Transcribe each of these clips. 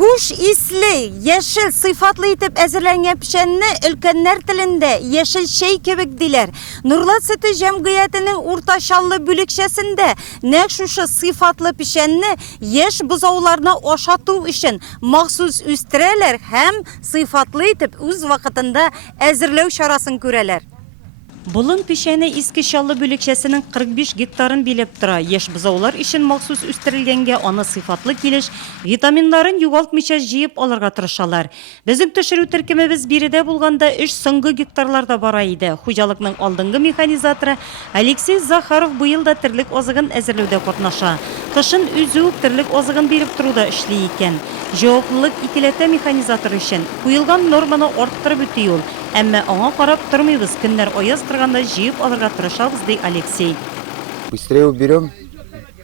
Huş isli, yeşil sıfatlı itip әзірленген pişenini ülkenler tilinde yeşil şey kebek diler. Nurlat Sütü Cemiyeti'nin urtaşallı bülükşesinde ne şuşu sıfatlı pişenini yeş buzavlarına oşatu için mahsus üstüreler hem sıfatlı itip üz vakitinde әзірлеу şarasını göreler. Bulun pişeni iski şallı bölükşesinin 45 gektarın bilip tıra. Yeş buzavlar için maksus üstürülgenge ona sıfatlı keliş, vitaminların yugaltmışa jiyip alırga tırışalar. Bizim tüşürü türkümümüz biride bulganda iş sıngı gektarlarda baraydı. Hucalıkның aldыңғы mexanizatorı Alexey Zakharov bu yılda tirlik ozығын әзірлеуде qatnaşa. Kışın üzüğük tirlik ozығын berip turuda işleyken. Javaplılık ikilete mexanizator için kuyulgan normаны orttırıp ötüyol. Әмма аңа қарап тұрмайбыз, күннәр аяз тұрғанда жиып алырға тырышабыз, дей Алексей. Быстрее уберем,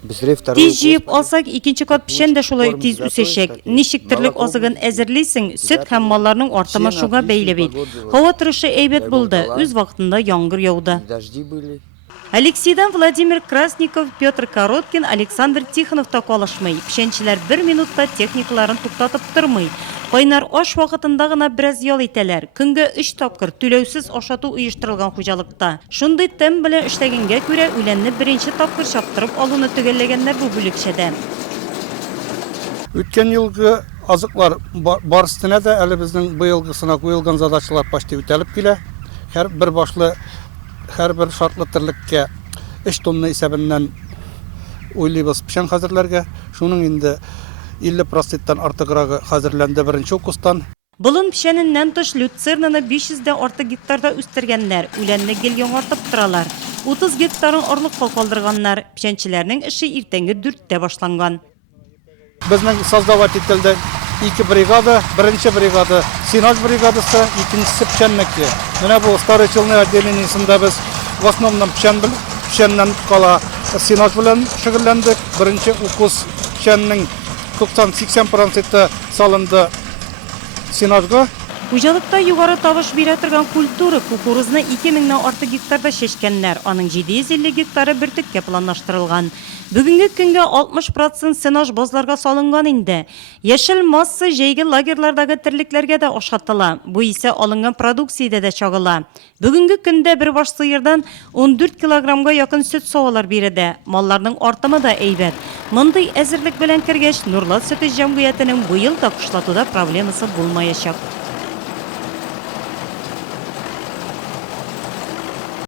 быстрее второй. Тез жиып алсак, икенче кат пішен де шулай тез үсешек. Нишік тірлік озығын әзірлейсің, сүт һәм малларның артыма шуға бәйлебейд. Хава тұрышы әйбет болды, үз вақытында яңгыр яуды. Алексейдан Владимир Красников, Петр Короткин, Александр Тихонов та қалышмай. Пішенчілер 1 минутта техникаларын туктатып тұрмай. Қайнар аш вақытында ғына біраз ял итәләр. Күнге 3 тапкыр түләүсез ашату ұйыштырылған хуҗалыкта. Шундый тем белән эшләгәнгә күрә үләнне беренче тапкыр чаптырып алуны төгәлләгәннәр бу бүлекчәдә. Үткән елгы азыклар барысына да әле безнең быелгысына куелган задачалар почти үтәлеп килә. Һәр шартлы терлеккә 3 тонна исәбеннән уйлыйбыз пешән хәзерләргә. Шуның инде 50%-тан артыграгы хәзерләнде беренче укыстан. Булын пешәненнән тыш люцернаны 500-дән артык гектарда үстергәннәр, үләнне гел яңартып торалар. 30 гектарын орлыкка калдырганнар. Пешәнчеләрнең эше иртәнге 4-тә башланган. Безнең создавать ителде 2 бригада, беренче бригада Синаж бригадасы, икенчесе пешәннеке. Менә бу старый челный отделениесендә без в основном пешәннән кала Синаж белән шөгыльләндек. Беренче укус пешәннең 90-80% салынды Синажга. Хуҗалыкта югары табыш бирә торган культура кукурузны 2000-нән артык гектарда шешкәннәр. Аның 750 гектары бертеккә планлаштырылган. Бүгенге көнгә 60% сенаж базларга салынган инде. Яшел масса җәйге лагерьлардагы терлекләргә дә ашатыла. Бу исә алынган продукциядә дә чагыла. Бүгенге көндә бер баш сыердан 14 килограммга якын сөт савалар бирәдә. Малларның артымы да әйбәт. Мондый әзерлек белән кергәч, Нурлат Сөте җәмгыятенең бу ел да кышлатуда проблемасы булмаячак.